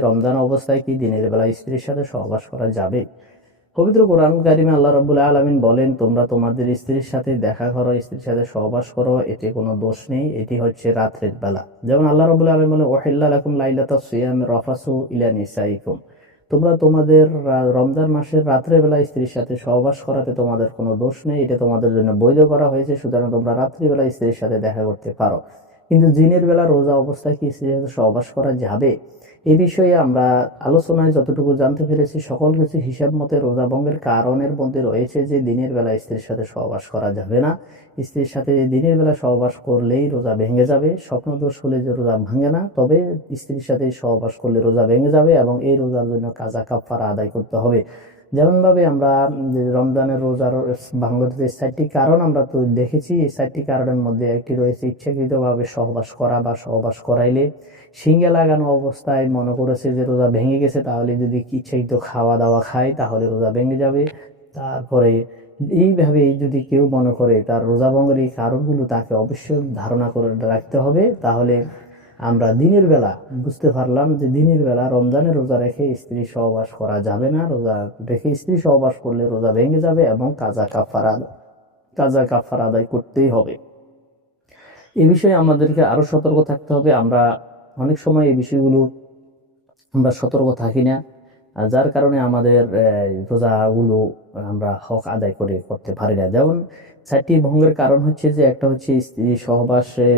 রমজান অবস্থায় কি দিনের বেলা স্ত্রীর সাথে সহবাস করা যাবে? পবিত্র কোরআন কারিমে আল্লাহ রাব্বুল আলামিন বলেন, তোমরা তোমাদের স্ত্রীর সাথে দেখা করো, স্ত্রীর সাথে সহবাস করো, এতে কোনো দোষ নেই, এটি হচ্ছে রাত্রের বেলা। যেমন আল্লাহ রাব্বুল আলামিন বলেন, ওয়াহিল্লা লাকুম লাইলাতাস সিয়ামি রাফাসু ইলা নিসাইকুম, তোমরা তোমাদের রমজান মাসের রাত্রের বেলা স্ত্রীর সাথে সহবাস করাতে তোমাদের কোনো দোষ নেই, এটা তোমাদের জন্য বৈধ করা হয়েছে, সুতরাং তোমরা রাত্রিবেলা স্ত্রীর সাথে দেখা করতে পারো। কিন্তু দিনের বেলা রোজা অবস্থায় কি স্ত্রীর সাথে সহবাস করা যাবে? এই বিষয়ে আমরা আলোচনায় যতটুকু জানতে পেরেছি, সকল কিছু হিসাব মতে রোজা ভঙ্গের কারণের মধ্যে রয়েছে যে দিনের বেলা স্ত্রীর সাথে সহবাস করা যাবে না। স্ত্রীর সাথে দিনের বেলা সহবাস করলেই রোজা ভেঙে যাবে। স্বপ্নদোষ হলে যে রোজা ভাঙে না, তবে স্ত্রীর সাথে সহবাস করলে রোজা ভেঙে যাবে এবং এই রোজার জন্য কাজা কাফারা আদায় করতে হবে। যেমনভাবে আমরা রমজানের রোজার ভাঙতে 4টি কারণ আমরা তো দেখেছি। এই 4টি কারণের মধ্যে একটি রয়েছে ইচ্ছাকৃতভাবে সহবাস করা বা সহবাস করাইলে শিঙে লাগানো অবস্থায় মনে করেছে যে রোজা ভেঙে গেছে, তাহলে যদি ইচ্ছাকৃত খাওয়া দাওয়া খায় তাহলে রোজা ভেঙে যাবে। তারপরে এইভাবে যদি কেউ মনে করে তার রোজা ভঙ্গের এই কারণগুলো তাকে অবশ্যই ধারণা করে রাখতে হবে। তাহলে আমরা দিনের বেলা বুঝতে পারলাম যে দিনের বেলা রমজানের রোজা রেখে স্ত্রী সহবাস করা যাবে না। রোজা রেখে স্ত্রী সহবাস করলে রোজা ভেঙে যাবে এবং কাজা কাফারা আদায় করতেই হবে। এই বিষয়ে আমাদেরকে আরো সতর্ক থাকতে হবে। আমরা অনেক সময় এই বিষয়গুলো আমরা সতর্ক থাকি না, যার কারণে আমাদের রোজাগুলো আমরা হক আদায় করতে পারি না। যেমন 4টি ভঙ্গের কারণ হচ্ছে যে, একটা হচ্ছে স্ত্রী সহবাসে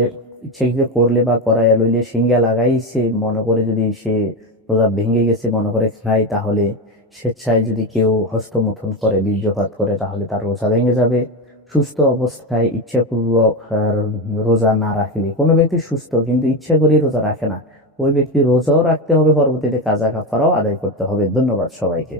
ইচ্ছাকৃত করলে বা করাইয়া লইলে সিঙ্গা লাগাইছে মনে করে যদি সে রোজা ভেঙে গেছে মনে করে খায়, তাহলে স্বেচ্ছায় যদি কেউ হস্তমৈথুন করে, বীর্যপাত করে, তাহলে তার রোজা ভেঙে যাবে। সুস্থ অবস্থায় ইচ্ছাপূর্বক রোজা না রাখলে, কোনো ব্যক্তি সুস্থ কিন্তু ইচ্ছা করেই রোজা রাখে না, ওই ব্যক্তি রোজাও রাখতে হবে, পরবর্তীতে কাজা কাফারাও আদায় করতে হবে। ধন্যবাদ সবাইকে।